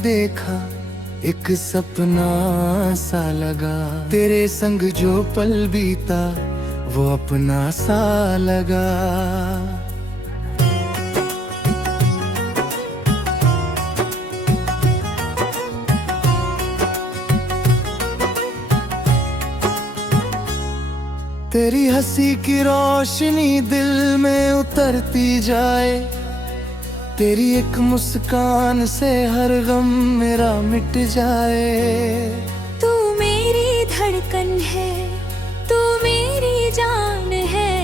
देखा एक सपना सा लगा, तेरे संग जो पल बीता वो अपना सा लगा। तेरी हंसी की रोशनी दिल में उतरती जाए, तेरी एक मुस्कान से हर गम मेरा मिट जाए। तू मेरी धड़कन है, तू मेरी जान है,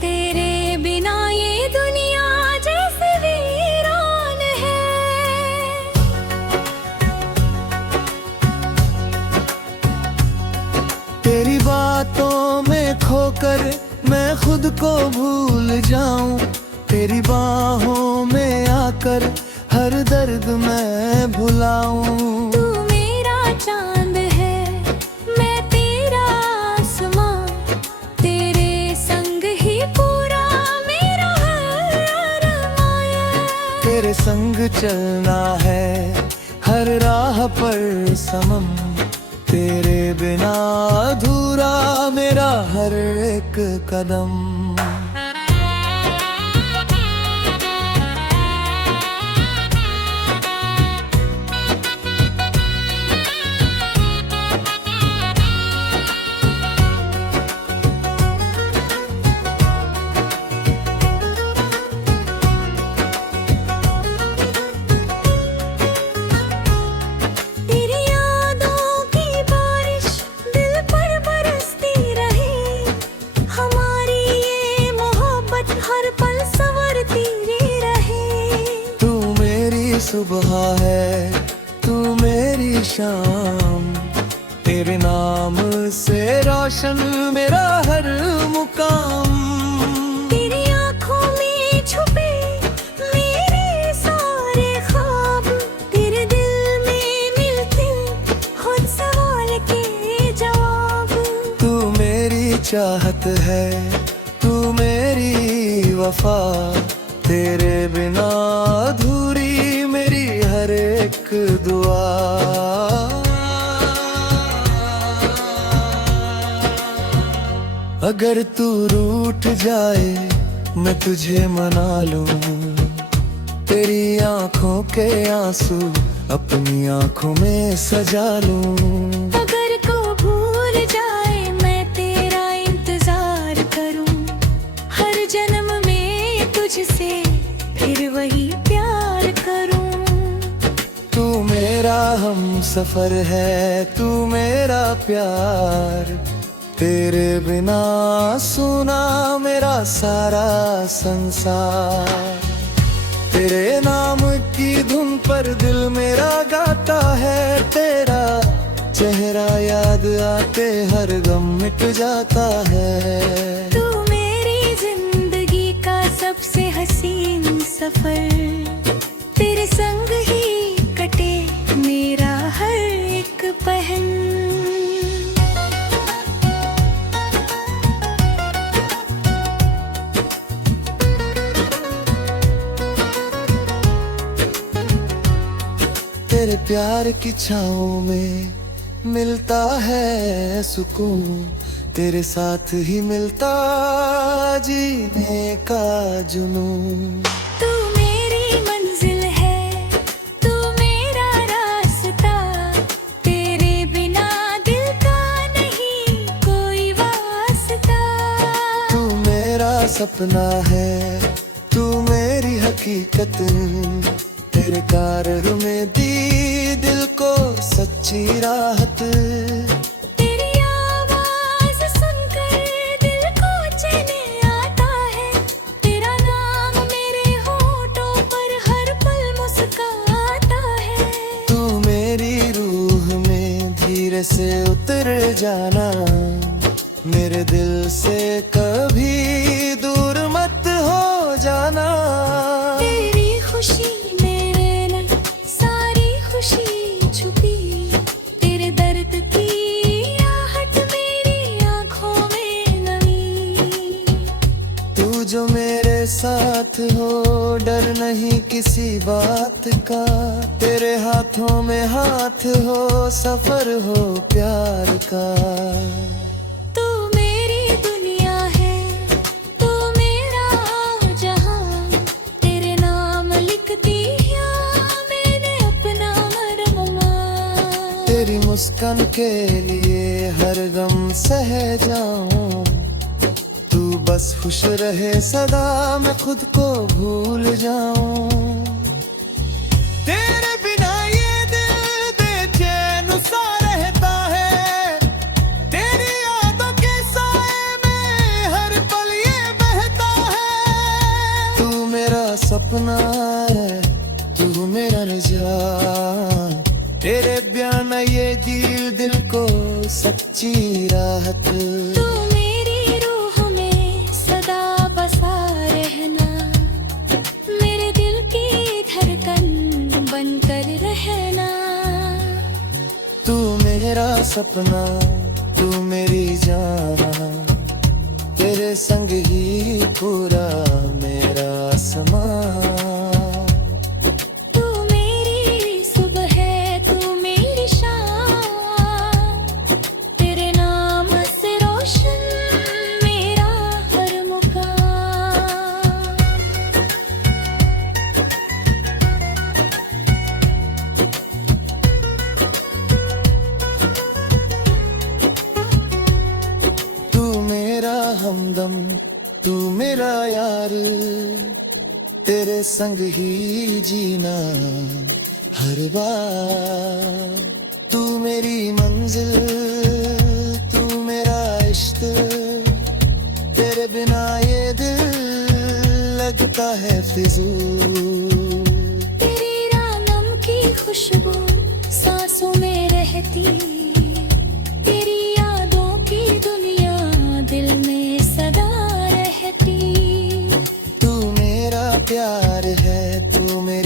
तेरे बिना ये दुनिया जैसे वीरान है। तेरी बातों में खोकर मैं खुद को भूल जाऊं, तेरी बाहों में आकर हर दर्द मैं भुलाऊं। तू मेरा चांद है, मैं तेरा आसमां, तेरे संग ही पूरा मेरा हर अरमां। तेरे संग चलना है हर राह पर समम, तेरे बिना अधूरा मेरा हर एक कदम। सुबह है तू मेरी शाम, तेरे नाम से रोशन मेरा हर मुकाम। तेरी आँखों में छुपे मेरे सारे ख्वाब, तेरे दिल में मिलते खुद सवाल के जवाब। तू मेरी चाहत है, तू मेरी वफा, तेरे बिना अधूरी मेरी हर एक दुआ। अगर तू रूठ जाए मैं तुझे मना लूं, तेरी आंखों के आंसू अपनी आंखों में सजा लूं। अगर को भूल जाए मैं तेरा इंतजार करूं, हर जन्म में तुझसे फिर वही प्यार करूं। तू मेरा हम सफर है, तू मेरा प्यार, तेरे बिना सुना मेरा सारा संसार। तेरे नाम की धुन पर दिल मेरा गाता है, तेरा चेहरा याद आते हर गम मिट जाता है। तू मेरी जिंदगी का सबसे हसीन सफर, तेरे संग ही कटे मेरा हर एक पहन। तेरे प्यार की छाँव में मिलता है सुकून, तेरे साथ ही मिलता जीने का जुनून। तू मेरी मंजिल है, तू मेरा रास्ता, तेरे बिना दिल का नहीं कोई वास्ता। तू मेरा सपना है, तू मेरी हकीकत, तेरे कारर में दी दिल को सच्ची राहत। तेरी आवाज सुनकर दिल को चैन आता है, तेरा नाम मेरे होठों पर हर पल मुस्कुराता है। तू मेरी रूह में धीरे से उतर जाना, मेरे दिल से कभी दूर मत हो जाना। तेरी खुशी खुशी छुपी, तेरे दर्द की आहट मेरी आंखों में नमी। तू जो मेरे साथ हो डर नहीं किसी बात का, तेरे हाथों में हाथ हो, सफर हो प्यार का। तू मेरी दुनिया है, तू मेरा जहां, तेरे नाम लिख दिया मैंने अपना मरहमा। तेरी मुस्कान के लिए हर गम सह जाऊं, तू बस खुश रहे सदा, मैं खुद को भूल जाऊं। तेरे बिना ये दिल बेचैन सा रहता है, तेरी यादों के साए में हर पल ये बहता है। तू मेरा सपना है, तू मेरा निजात, तेरे बयान ये दिल को सच्ची राहत। तू मेरी रूह में सदा बसा रहना, मेरे दिल की धड़कन बनकर रहना। तू मेरा सपना, तू मेरी जान, तेरे संग ही पूरा मेरा आसमां। तू मेरी सुबह है, तू मेरी शाम, तेरे नाम से रोशन मेरा हर मुकाम। तू मेरा हमदम, तू मेरा यार, तेरे संग ही जीना हर बार। तू मेरी मंजिल, तू मेरा इश्क, तेरे बिना ये दिल लगता है फिजूल। तेरी रानम की खुशबू सांसों में रहती, तेरी यादों की दुनिया दिल में सदा रहती। तू मेरा प्यार है, तू मेरी